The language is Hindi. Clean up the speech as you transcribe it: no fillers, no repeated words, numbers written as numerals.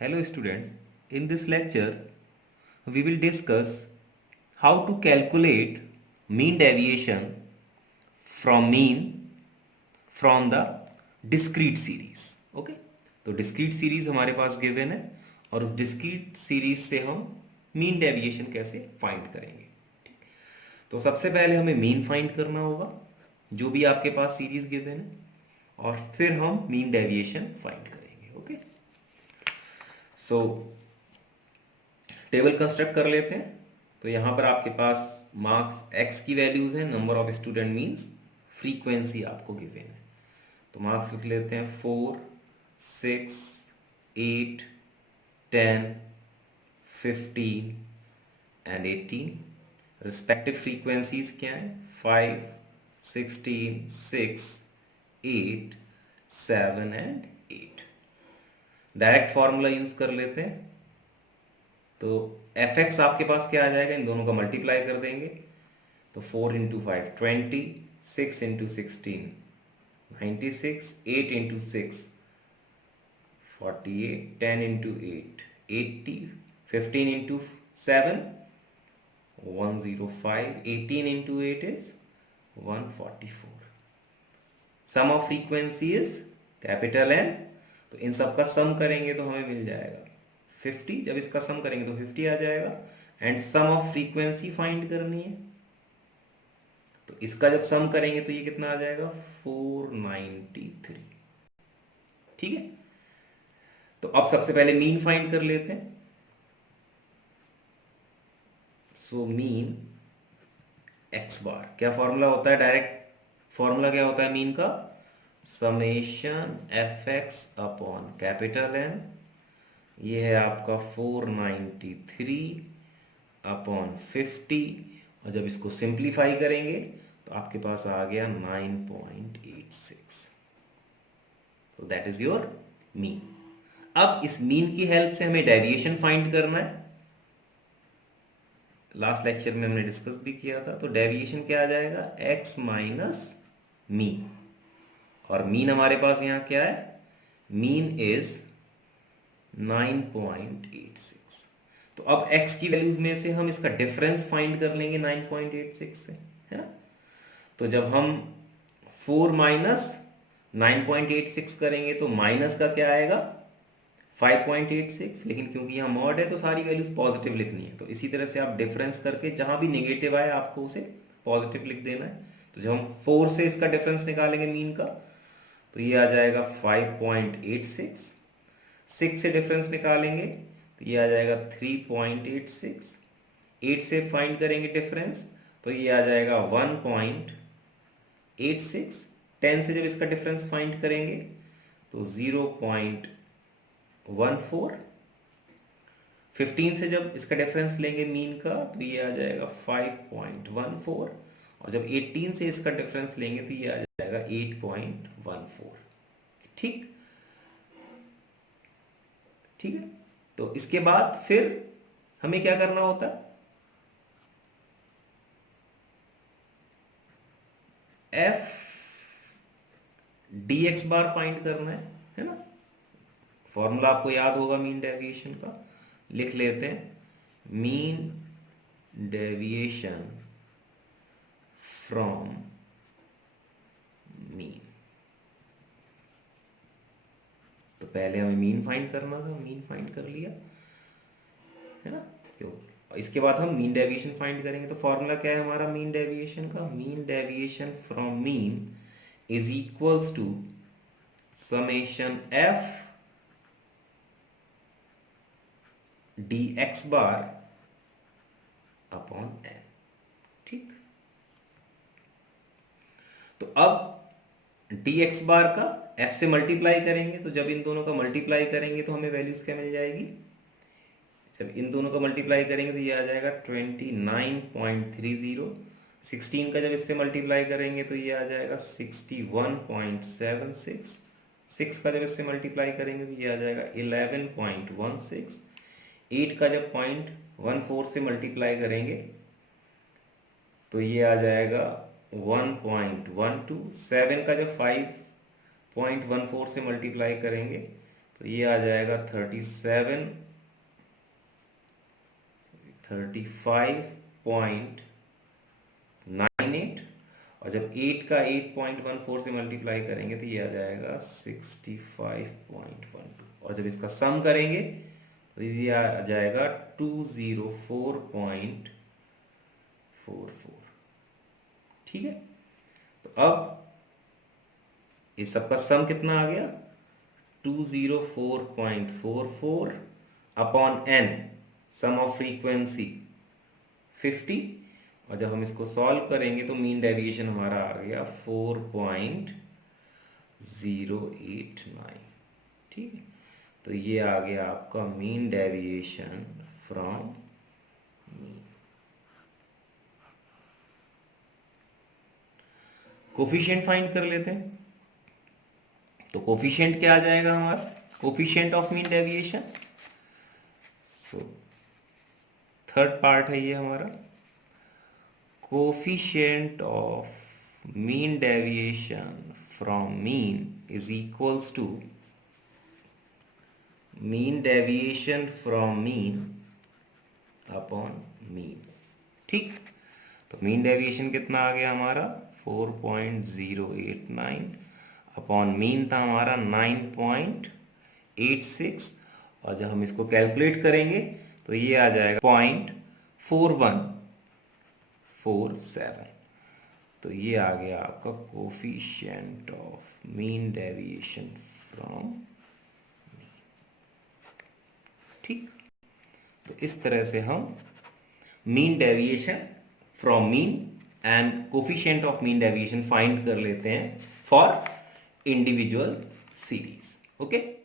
Hello students, in this lecture we will discuss how to calculate mean deviation from the discrete series. Okay, तो डिस्क्रीट सीरीज हमारे पास गिवन है और उस डिस्क्रीट सीरीज से हम मीन डेविएशन कैसे फाइंड करेंगे। तो सबसे पहले हमें मीन फाइंड करना होगा जो भी आपके पास सीरीज गिवन है और फिर हम मीन डेविएशन फाइंड करेंगे। ओके, सो टेबल कंस्ट्रक्ट कर लेते हैं। तो यहाँ पर आपके पास मार्क्स एक्स की वैल्यूज हैं, number of student means frequency आपको गिवन है। तो मार्क्स लिख लेते हैं 4, 6, 8, 10, 15 एंड 18। रिस्पेक्टिव फ्रीक्वेंसीज क्या है? 5, 16, 6, 8, 7 एंड 8। डायरेक्ट फॉर्मूला यूज कर लेते हैं। तो एफ एक्स आपके पास क्या आ जाएगा? इन दोनों का मल्टीप्लाई कर देंगे तो 4 into 5 20, 6 into 16 96, 8 into 6 48, 10 into 8 80, 15 into 7 105, 18 into 8 is 144। Sum of frequency is capital N. तो इन सब का सम करेंगे तो हमें मिल जाएगा 50। जब इसका सम करेंगे तो 50 आ जाएगा। And sum of frequency find करनी है तो इसका जब सम करेंगे तो ये कितना आ जाएगा? 493। ठीक है, तो अब सबसे पहले मीन फाइंड कर लेते हैं। सो मीन एक्स बार, क्या फॉर्मूला होता है? डायरेक्ट फॉर्मूला क्या होता है मीन का? Summation f x upon capital N. ये है आपका 493 अपॉन 50 और जब इसको सिंप्लीफाई करेंगे तो आपके पास आ गया 9.86। तो दैट इज योर मीन। अब इस मीन की हेल्प से हमें डेविएशन फाइंड करना है। लास्ट लेक्चर में हमने डिस्कस भी किया था। तो डेविएशन क्या आ जाएगा? x minus mean. और मीन हमारे पास यहां क्या है? Mean is 9.86। तो अब x की वैल्यूज में से हम इसका डिफरेंस फाइंड कर लेंगे 9.86 से, है ना। तो जब हम 4 माइनस 9.86 करेंगे तो माइनस का क्या आएगा? 5.86। लेकिन क्योंकि यहाँ मॉड है तो सारी वैल्यूज पॉजिटिव लिखनी है। तो इसी तरह से आप डिफरेंस करके जहां भी नेगेटिव आए आपको उसे पॉजिटिव लिख देना है। तो जब हम 4 से इसका डिफरेंस निकालेंगे मीन का तो ये आ जाएगा 5.86। 6 से डिफरेंस निकालेंगे तो ये आ जाएगा 3.86। 8 से फाइंड करेंगे डिफरेंस तो ये आ जाएगा 1.86। 10 से जब इसका डिफरेंस फाइंड करेंगे तो 0.14। 15 से जब इसका डिफरेंस लेंगे मीन का तो ये आ जाएगा 5.14 और जब 18 से इसका डिफरेंस लेंगे तो ये आ जाएगा 8.14। ठीक ठीक है, तो इसके बाद फिर हमें क्या करना होता है? एफ डी एक्स बार फाइंड करना है ना। फॉर्मूला आपको याद होगा मीन डेविएशन का, लिख लेते हैं। Mean deviation from mean. तो पहले हमें मीन फाइंड करना था, मीन फाइंड कर लिया, है ना। क्यों? इसके बाद हम मीन डेविएशन फाइंड करेंगे। तो फॉर्मूला क्या है हमारा मीन डेविएशन का? Mean deviation from mean is equals to summation f d x bar upon N. ठीक, तो अब डी एक्स बार का एफ से मल्टीप्लाई करेंगे तो जब इन दोनों का मल्टीप्लाई करेंगे तो हमें वैल्यूज क्या मिल जाएगी? जब इन दोनों का मल्टीप्लाई करेंगे तो ये आ जाएगा 29.30। 16 का जब इससे मल्टीप्लाई करेंगे तो ये आ जाएगा 61.76। 6 का जब इससे मल्टीप्लाई करेंगे तो ये आ जाएगा 11.16। 8 का जब 0.14 से मल्टीप्लाई करेंगे तो ये आ जाएगा 1.12। 7 का जब 5.14 से मल्टीप्लाई करेंगे तो ये आ जाएगा 37, 35.98, और जब 8 का 8.14 से मल्टीप्लाई करेंगे तो ये आ जाएगा 65.12, और जब इसका सम करेंगे तो ये आ जाएगा 204.44। ठीक है, तो अब इस सबका सम कितना आ गया, 204.44 upon n, sum of frequency 50, और जब हम इसको सॉल्व करेंगे तो मीन डेविएशन हमारा आ गया 4.089। ठीक है, तो ये आ गया आपका mean deviation from mean. Coefficient find कर लेते हैं। तो कोफिशिएंट क्या आ जाएगा हमारा, coefficient of mean deviation. So third part है ये हमारा, coefficient of mean deviation from mean is equals to mean deviation from mean upon mean. ठीक, तो मीन डेविएशन कितना आ गया हमारा 4.089 अपॉन मीन था हमारा 9.86, और जब हम इसको कैलकुलेट करेंगे तो ये आ जाएगा 0.4147। तो ये आ गया आपका coefficient of mean deviation from mean. ठीक, तो इस तरह से हम mean deviation from mean and coefficient of mean deviation find कर लेते हैं फॉर इंडिविजुअल सीरीज। ओके।